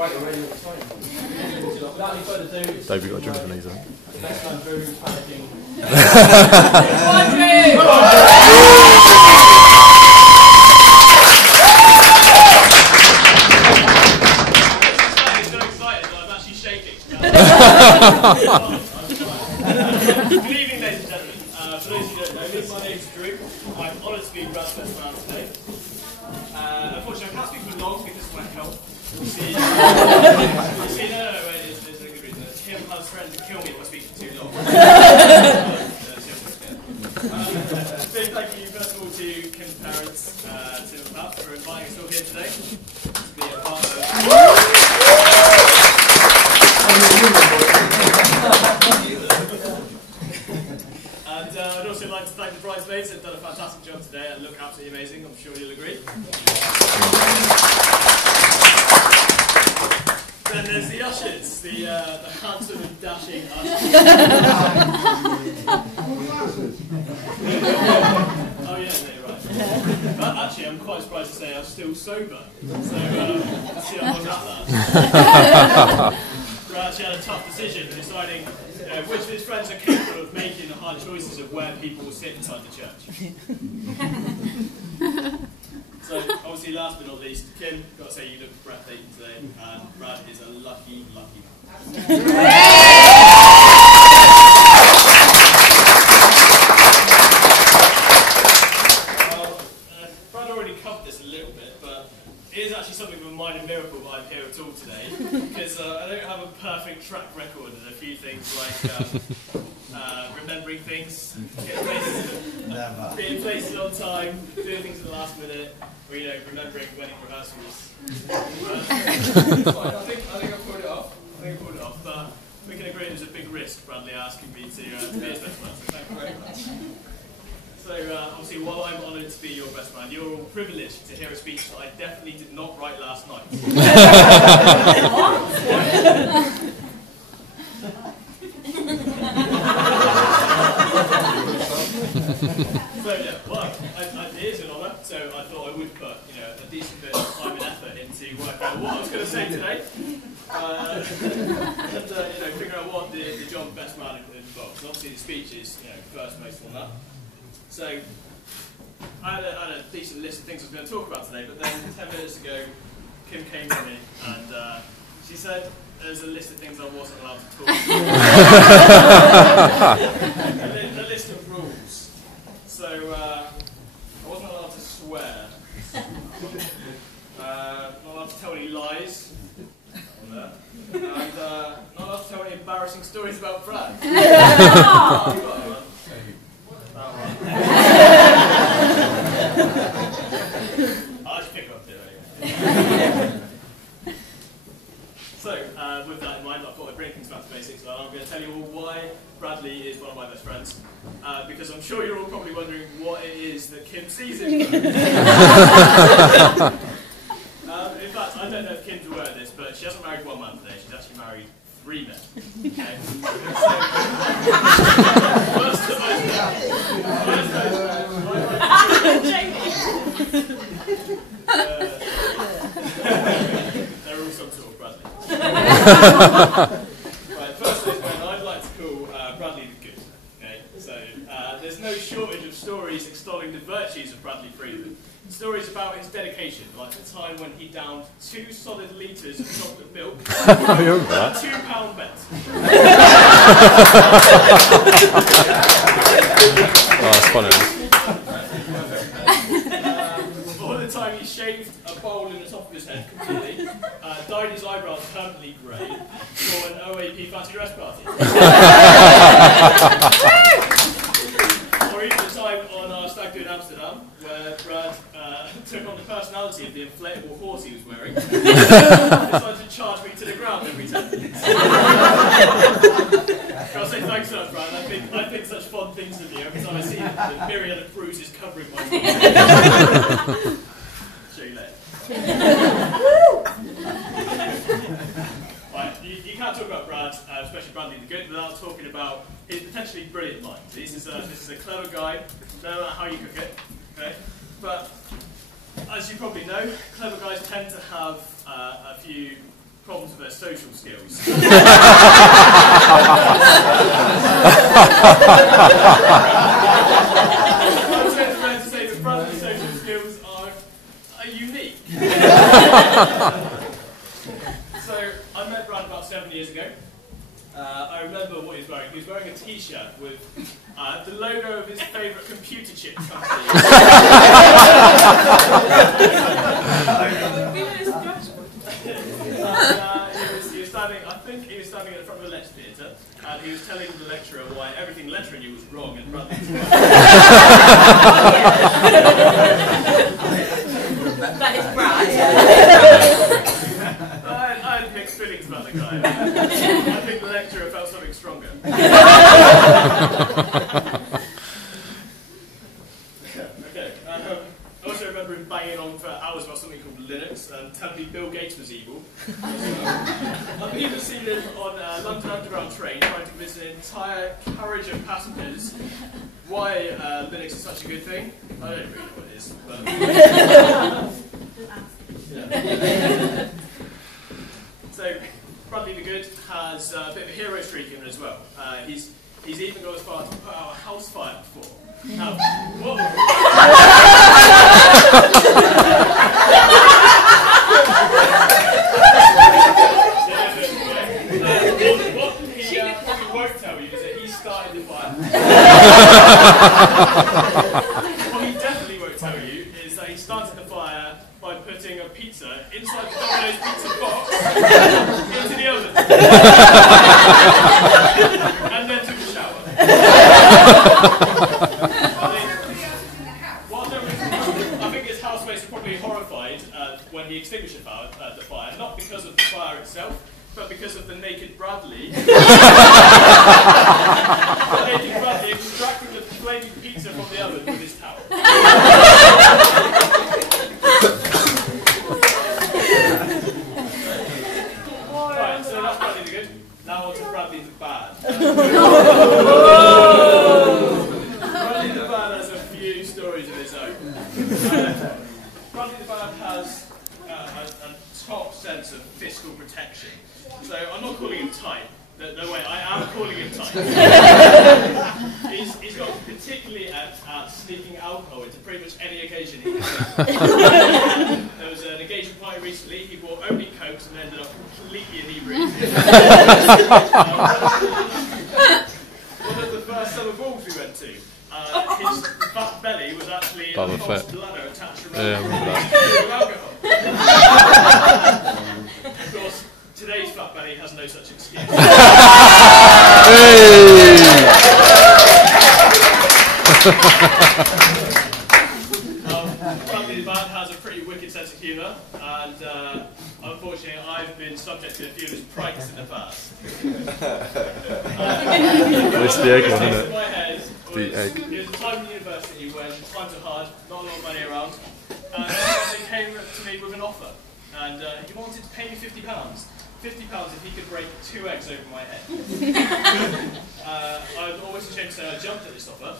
Right, you're ready all the time. Without any further ado, Dave, you got a drink from these, haven't you? best man Drew panicking. So excited that I'm actually shaking. Good evening, ladies and gentlemen. For those who don't know me, my name's Drew. I'm honoured to be Brad's best man today. Unfortunately, I can't speak for long because of my health. You see, no, wait, there's a good reason. Tim has threatened to kill me if I speak for too long. Big thank you, first of all, to Kim's parents, Tim and Pat, for inviting us all here today to be a part of And I'd also like to thank the bridesmaids. They've done a fantastic job today and look absolutely amazing. I'm sure you'll agree. Then there's the ushers, the handsome and dashing ushers. Oh yeah, no, you're right. But actually, I'm quite surprised to say I'm still sober. So let's see how I was at that. Brad actually had a tough decision deciding which of his friends are capable of making the hard choices of where people will sit inside the church. So, obviously, last but not least, Kim, got to say you look breathtaking today, and Brad is a lucky, lucky man. Well, Brad already covered this a little bit, but it is actually something of a minor miracle that I'm here at all today, because I don't have a perfect track record in a few things like remembering things, being places on time, doing things at the last minute, or remembering wedding rehearsals. I think I pulled it off. But we can agree it was a big risk, Bradley asking me to be his best man. So thank you very much. So obviously, while I'm honoured to be your best man, you're all privileged to hear a speech that I definitely did not write last night. So yeah, well, it is an honour, so I thought I would put a decent bit of time and effort into working out what I was going to say today, and figure out what the job of best man involves. And obviously, the speech is first most on that. So I had a decent list of things I was going to talk about today, but then 10 minutes ago, Kim came to me and she said there's a list of things I wasn't allowed to talk about. A list of rules. So I wasn't allowed to swear. Not allowed to tell any lies. On there. And not allowed to tell any embarrassing stories about Brad. I'll just pick up there anyway. So, with that in mind, I thought I'd bring things back to basics. I'm going to tell you all why Bradley is one of my best friends. Because I'm sure you're all probably wondering what it is that Kim sees in Brad. In fact, I don't know if Kim's aware of this, but she hasn't married one man today. She's actually married 3 men. Okay? So, they're all some sort of Bradley. Right, first of all, I'd like to call Bradley the Good. Okay? So, there's no shortage of stories extolling the virtues of Bradley Freeman. Stories about his dedication, like the time when he downed 2 solid litres of chocolate milk on a £2 bet. Oh, that's funny. Or the time he shaved a bowl in the top of his head completely, dyed his eyebrows permanently grey for an OAP fancy dress party. Or even the time on our stag do in Amsterdam, where Brad took on the personality of the inflatable horse he was wearing, and decided to charge me to the ground every 10 minutes. I'll say thanks so much, Brad. I think such fond things of you every time I see the myriad of bruises covering my face. Show you later. Right, you can't talk about Brad, especially Bradley the Good, without talking about his potentially brilliant mind. This is a clever guy, no matter how you cook it. Okay? But as you probably know, clever guys tend to have a few problems with their social skills. I was going to say that Bradley's social skills are unique. So I met Brad about 7 years ago. I remember what he was wearing. He was wearing a T-shirt with the logo of his favourite computer chip company. He was standing, I think he was standing at the front of a lecture theatre, and he was telling the lecturer why everything the lecturer knew was wrong and Bradley was right. That is Brad. I had mixed feelings about the guy. I think the lecturer felt something stronger. Okay. I also remember him banging on for hours about something called Linux and telling me Bill Gates was evil. I've even seen him on a London Underground train trying to convince an entire carriage of passengers why Linux is such a good thing. I don't really know what it is, but... Yeah. So, Bradley the Good has a bit of a hero streak in him as well. He's even gone as far as to put out a house fire before. Now, what he probably won't tell you is that he started the fire. What he definitely won't tell you is that he started the fire by putting a pizza inside the Domino's pizza box into the oven. And then took a shower. I think his housemates were probably horrified when he extinguished the fire, not because of the fire itself, but because of the naked Bradley. The naked Bradley extracting the flaming pizza from the oven with his towel. Right, so that's Bradley the Good. Now on to Bradley the Bad. Bradley the Bad has a few stories of his own. Bradley the Bad has a top sense of fiscal protection. So I'm not calling him tight. No way, I am calling him tight. He's got particularly at sneaking alcohol into pretty much any occasion he can. There was an engagement party recently, he bought only Cokes and ended up completely inebriated. One of the first summer balls we went to, his fat belly was actually a false bladder attached around alcohol. Of course, today's fat belly has no such excuse. Bradley the Bad has a pretty wicked sense of humour, and unfortunately I've been subject to a few of his pranks in the past. It's the egg one, isn't it? In my head The egg. It was a time in university when times are hard, not a lot of money around, and they came to me with an offer, and he wanted to pay me £50. £50 if he could break 2 eggs over my head. I was always ashamed to say I jumped at this offer.